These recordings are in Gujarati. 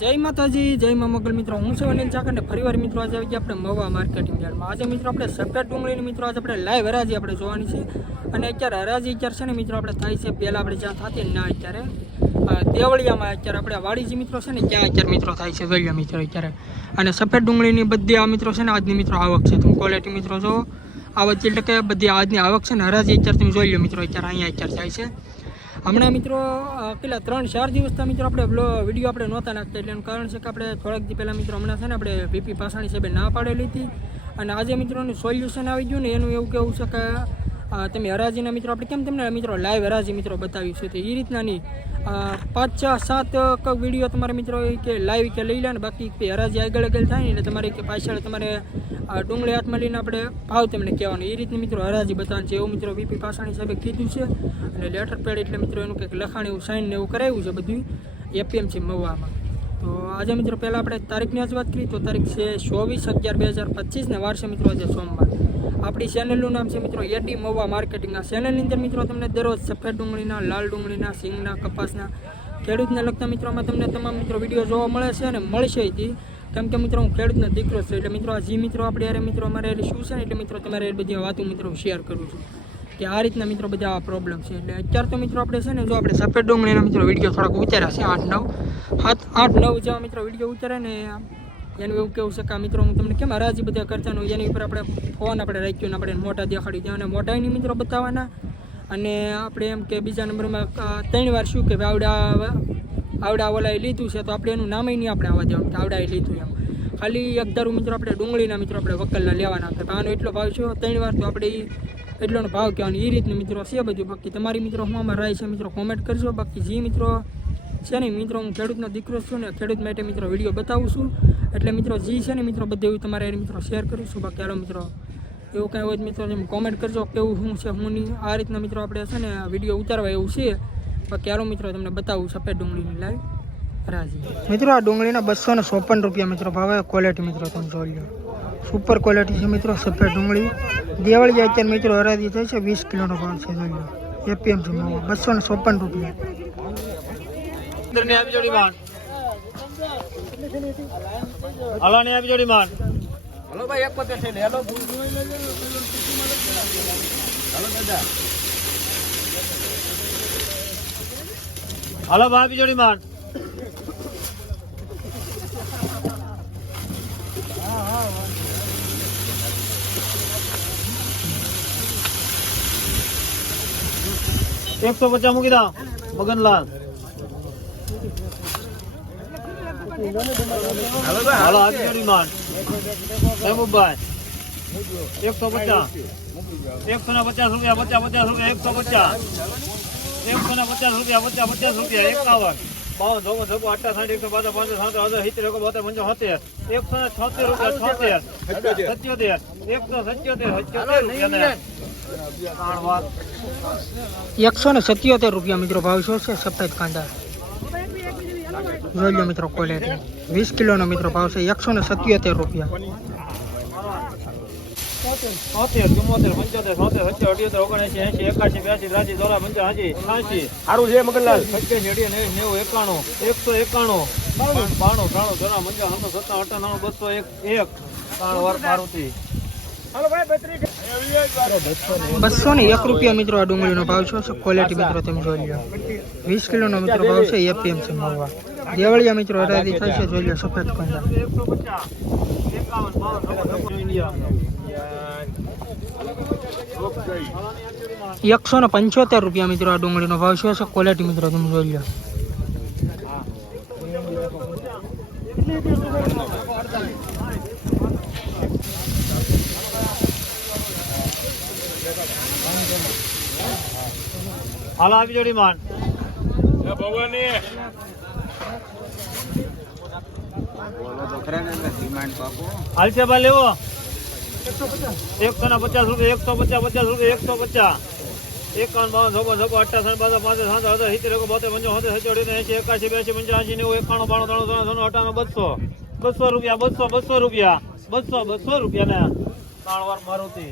જય માતાજી, જય મા મોગલ મિત્રો. હું છું અનિલ ચાકર ને ફરીવાર મિત્રો, આજે આવી ગયા આપણે મવા માર્કેટિંગ યાર્ડમાં. આજે મિત્રો આપણે સફેદ ડુંગળીને મિત્રો, આજે આપણે લાઈવ હરાજી આપણે જોવાની છે. અને અત્યારે હરાજી અત્યારે છે ને મિત્રો, આપણે થાય છે. પહેલાં આપણે જ્યાં થતી ને અત્યારે. દેવળિયામાં અત્યારે આપણે વાડીજી મિત્રો છે ને, ત્યાં અત્યારે મિત્રો થાય છે. વેલિયા મિત્રો અત્યારે. અને સફેદ ડુંગળીની બધી આ મિત્રો છે ને, આજની મિત્રો આવક છે. તમે ક્વોલિટી મિત્રો જો આવક એટલે કે બધી આજની આવક છે ને, હરાજી અત્યારે તમે જોઈ લો મિત્રો, અત્યારે અહીંયા અત્યારે થાય છે. હમણાં મિત્રો કેટલા, ત્રણ, ચાર દિવસથી મિત્રો આપણે વીડિયો આપણે નહોતા નાખતા એટલે એનું કારણ છે કે આપણે થોડાક દી પહેલાં મિત્રો હમણાં છે ને આપણે વીપી પાસાણી સાહેબે ના પાડેલી હતી. અને આજે મિત્રોનું સોલ્યુશન આવી ગયું ને એનું એવું કેવું છે કે તમે હરાજીના મિત્રો, આપણે કેમ તમને મિત્રો લાઈવ હરાજી મિત્રો બતાવ્યું છે? તો એ રીતના નહીં. પાંચ, છ, સાત વીડિયો તમારે મિત્રો કે લાઈવ કે લઈ લે ને બાકી કે હરાજી આગળ આગળ થાય ને એટલે તમારે કે પાછળ તમારે ડુંગળી હાથમાં લઈને આપણે ભાવ તમને કહેવાનો. એ રીતની મિત્રો હરાજી બતાવવાનું છે. એવું મિત્રો વીપી પાસાણી સાહેબે કીધું છે. અને લેટર પેડ એટલે મિત્રો એનું કંઈક લખાણ એવું સાઇન ને એવું કરાવ્યું છે બધું એપીએમસી મવામાં તો આજે મિત્રો પહેલાં આપણે તારીખની જ વાત કરીએ તો તારીખ છે ચોવીસ અગિયાર બે હજાર પચીસને વારસે મિત્રો આજે સોમવાર. આપણી ચેનલનું નામ છે મિત્રો એડી મોવા માર્કેટિંગના ચેનલની અંદર મિત્રો તમને દરરોજ સફેદ ડુંગળીના, લાલ ડુંગળીના, સિંગના, કપાસના, ખેડૂતને લગતા મિત્રોમાં તમને તમામ મિત્રો વીડિયો જોવા મળે છે અને મળશે જ કેમ કે મિત્રો હું ખેડૂતનો દીકરો છું, એટલે મિત્રો આ જે મિત્રો આપણે યારે મિત્રો અમારે શું છે ને, એટલે મિત્રો તમારે એ બધી વાતો મિત્રો શેર કરું છું. કે આ રીતના મિત્રો બધા પ્રોબ્લેમ છે. એટલે અત્યારે તો મિત્રો આપણે છે ને, જો આપણે સફેદ ડુંગળીના મિત્રો વીડિયો થોડાક ઉતાર્યા છે, આઠ, નવ. સાત આઠ, નવ જેવા મિત્રો વીડિયો ઉતારે ને, એનું એવું કેવું છે કે મિત્રો હું તમને કેમ હરાજી બધા કરતા હોય એની ઉપર આપણે ફોન આપણે રાખ્યું ને આપણે મોટા દેખાડી દઈએ અને મોટાની મિત્રો બતાવવાના. અને આપણે એમ કે બીજા નંબરમાં ત્રણ વાર શું કે, આવડા આવડા ઓલાએ લીધું છે તો આપણે એનું નામ નહીં આપણે આવવા દેવાનું કે આવડાએ લીધું એમ. ખાલી એક ધારું મિત્રો આપણે ડુંગળીના મિત્રો આપણે વકલના લેવાના હતા આનો એટલો ભાવ છે, ત્રણ વાર તો આપણે એટલોનો ભાવ કહેવાનો. એ રીતનું મિત્રો છે બધું બાકી. તમારી મિત્રો હું આમાં રાય છે, મિત્રો કોમેન્ટ કરજો. બાકી જે મિત્રો છે ને, મિત્રો હું ખેડૂતનો દીકરો છું ને, ખેડૂત માટે મિત્રો વીડિયો બતાવું છું. એટલે મિત્રો જે છે ને, મિત્રો બધે એવું તમારે મિત્રો શેર કરું છું બાકી હાલો મિત્રો, એવું કાંઈ હોય મિત્રો તમે કોમેન્ટ કરજો કેવું, શું છે હું નહીં. આ રીતના મિત્રો આપણે છે ને, વીડિયો ઉતારવા એવું છે. બાકી હાલો મિત્રો તમને બતાવું સફેદ ડુંગળીની લાઈવ. મિત્રો આ ડુંગળીના બસો ને ચોપન રૂપિયા મિત્રો ભાવે. ક્વોલિટી મિત્રો તમે જોઈ લો. સુપર ક્વોલિટી છે મિત્રો સફેદ ડુંગળી. દિવાળી અત્યારે મિત્રો હરાજી થાય છે વીસ કિલોનો ભાવ છે જોઈ લો. એપીએમસી માં બસો ને ચોપન રૂપિયા. હલો ની આપી જોડી માન હલો ભાઈ એક પતે છે હેલો હલો દાદા. હલો ભાઈ જોડી માન એકસો પચાસ મૂકી દા. મગનલાલ. હાલો મહેબૂબભાઈ. એકસો પચાસ. એકસો ને પચાસ રૂપિયા પચાસ પચાસ રૂપિયા એકસો પચાસ. એકસો ને પચાસ રૂપિયા પચાસ પચાસ રૂપિયા એકાવન. બાવન ચોવન છપ્પન અઠા સાઠ એકસો પાંચ પાંચ સાત હજાર સિત્તેર એકો બોતેર પંચો સિત્તેર. એકસો ને છોતેર રૂપિયા છોતેર. સત્યોતેર. એકસો સત્યોતેર સત્યોતેર રૂપિયા એકસો ને સત્યોતેર રૂપિયા મિત્રો ભાવ શું છે? સફેદ કાંદા. જોઈ લો મિત્રો ક્વોલિટી વીસ કિલોનો મિત્રો ભાવ છે એકસો ને સત્યોતેર રૂપિયા. તોતેર ચુમ્મોતેર પંચોતેર સોતેર સત્તર અઠ્યોતેર ઓગણએસી એસી એકાસી બ્યાસી ત્રાસી ચોરા પંચ્યાસી છ્યાસી સારું છે મગનલાલ સત્યાસી અઢી નેવું એકાણું એકસો એકાણું. બાણું ત્રાણું ચોરા પંચાવન સત્તર અઠાણું બસો એક એક. ત્રણ વાર મારુતિ. બસો ને એક રૂપિયા મિત્રો આ ડુંગળીનો ભાવ છે. ક્વોલિટી મિત્રો તમે જોઈ લો વીસ કિલોનો મિત્રો ભાવ છે એપીએમ છે મળવા. દેવળિયા મિત્રો હરાજી થાય જોઈ લો સફેદ કંદા. એકસો ને પંચોતેર રૂપિયા મિત્રો આ ડુંગળીનો ભાવ છે. ક્વોલિટી મિત્રો તમે જોઈ લો હાલો આવી જોડી માન. હાલશે ભાઈ લેવો. એકસો ના પચાસ રૂપિયા એકસો પચાસ પચાસ રૂપિયા એકસો પચાસ. એકાવન બાવન ચોપન છપ્પન અઠ્ઠાસન બાસઠ પાંચ સાત હજાર સિત્તેર એકો બોતેર પંચો સિત્તેર સત્યોતેર એસી એકાસી બ્યાસી પંચ્યાસી નેવું એકાણું બાણું ત્રણ ત્રણ ત્રણ અઠાણું બસો. બસો રૂપિયા બસો બસો રૂપિયા. બસો બસો રૂપિયા ને ત્રણ વાર મારુતિ.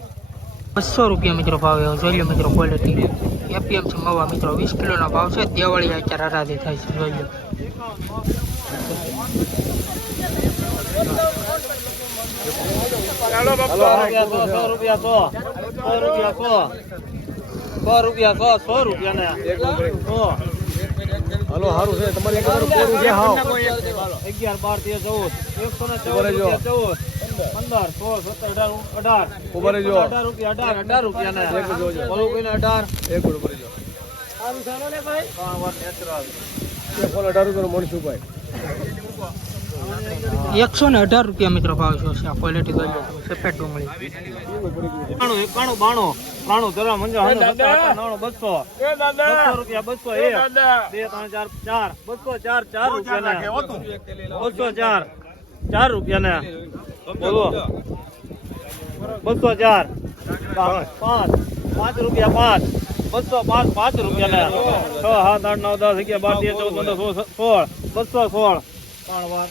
બસો રૂપિયા મિત્રો ભાવ જોઈ લો મિત્રો ક્વોલિટી એપીએમ છે મવા મિત્રો વીસ કિલોનો ભાવ છે. દિવાળી અત્યારે હરાજી થાય છે. જોઈ લો. સો રૂપિયા સો. સો રૂપિયા સો. સો રૂપિયા સો. સો રૂપિયા. ને સો. હાલો સારું છે. તમારી એક પૂરું છે હાવ. અગિયાર બાર તેર ચૌદ. એકસો ને ચૌદ રૂપિયા ચૌદ. પંદર સોળ સત્તર અઢાર અઢાર. ઊભા રહેજો. અઢાર રૂપિયા અઢાર. અઢાર રૂપિયા ને એક જોજો. બોલો કોઈને અઢાર. એક ઉપર જો સારું ચાલો ને ભાઈ. હા વાત નેચરલ. એક બોલો અઢાર રૂપિયા મળશું ભાઈ. એકસો ને અઢાર રૂપિયા મિત્રો ભાવ છે આ ક્વોલિટી ગયો સફેદ ડુંગળી. એકાણું એકાણું બાણું ત્રાણું ધરા મંજા બસો. રૂપિયા બસો એક. બે ત્રણ ચાર ચાર. બસો ચાર ચાર રૂપિયા ને બસો ચાર. ચાર રૂપિયા ને બોલો. બસો ચાર. પાંચ પાંચ. પાંચ રૂપિયા પાંચ. બસો પાંચ પાંચ રૂપિયા ને છ સાત આઠ નવ દસ અગિયાર બાર તેર ચૌદ પંદર સોળ સોળ. બસો સોળ. ત્રણ વાર.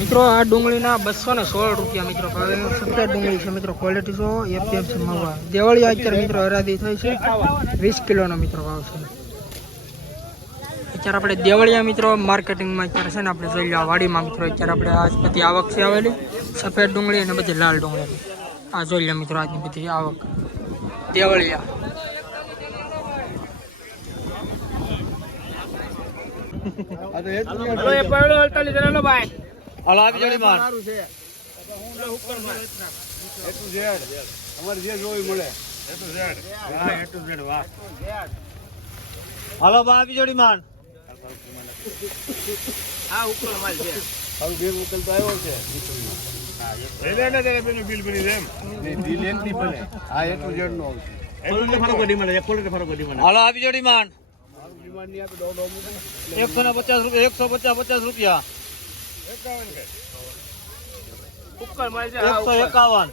મિત્રો, આ ડુંગળીના બસો ને સોળ રૂપિયા મિત્રો. સફેદ ડુંગળી છે મિત્રો. ક્વોલિટી જો એપીએમસી મવા દેવળિયા અત્યારે મિત્રો હરાદી થઈ છે. વીસ કિલોનો મિત્રો ભાવ છે. અત્યારે આપણે દેવળિયા મિત્રો માર્કેટિંગમાં અત્યારે છે ને આપણે જોઈ લો વાડીમાં મિત્રો અત્યારે આપણે આજ બધી આવક છે આવેલી. સફેદ ડુંગળી અને બધી લાલ ડુંગળી. આ જોઈ લો મિત્રો આજની બધી આવક. દેવળિયા. આ તો એટલું હાલો જોડી માર સારું છે એટલું ઝેડ અમારે જે જોઈ મળે હાલો બા આપી જોડી માન હવે બે બોતલ તો આવ્યો છે બિલ ડીલ એક નહીં બને. આ એટલું ઝેડ નો આવશે હાલો આપી જોડી માન. એકસો ને પચાસ રૂપિયા એકસો પચાસ પચાસ રૂપિયા એકસો એકાવન.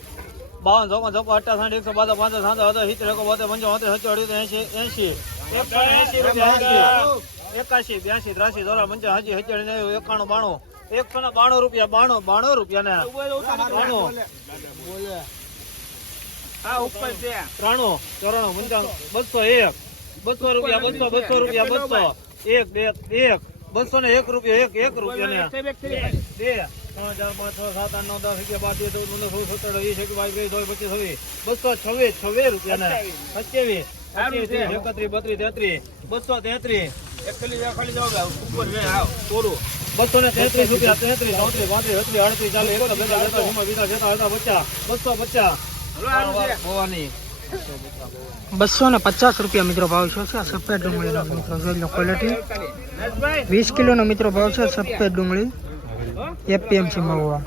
બાવન ચોપન ચોપન અઠ્ઠા એકસો બાદ પાંચ સાત હજાર સિત્તેર એકો બોતેર પંચો હોતેર સત્તર અઢી એસી એસી. એકસો એસી રૂપિયા એસી. એકાશી બ્યાસી ત્રાસી ચોરા પંચા હાજી સિત્તેર એકાણું બાણું. એકસો ને બાણું રૂપિયા બાણું બાણું રૂપિયા ને બાણું ત્રાણું. ચોરાણું પંચાણું બસો એક. બસો રૂપિયા બસો બસો રૂપિયા બસો. એક બે એક. બસો ને એક રૂપિયા એક એક રૂપિયા બે ત્રણ ચાર પાંચ છ સાત આઠ નવ દસ અગિયાર બાર તેર ચૌદ પંદર સોળ સત્તર વીસ એકવીસ બાવીસ ત્રેવીસ ચોવીસ પચીસ છવ્વીસ બસો છવ્વીસ છવ્વીસ રૂપિયા ને સત્યાવીસ પચીસ એકત્રીસ બત્રીસ તેત્રીસ બસો તેત્રીસ બસો ને તેત્રીસ રૂપિયા તેત્રીસ ચોત્રીસ પાંત્રીસ છત્રીસ અડત્રીસ ચાલીસ એકસો બસો પચાસ ભવાની બસો ને પચાસ રૂપિયા મિત્રો ભાવ છે. આ સફેદ ડુંગળીનો મિત્રો. જોઈ લો ક્વોલિટી વીસ કિલોનો મિત્રો ભાવ છે. સફેદ ડુંગળી. એપીએમસી મહુવા.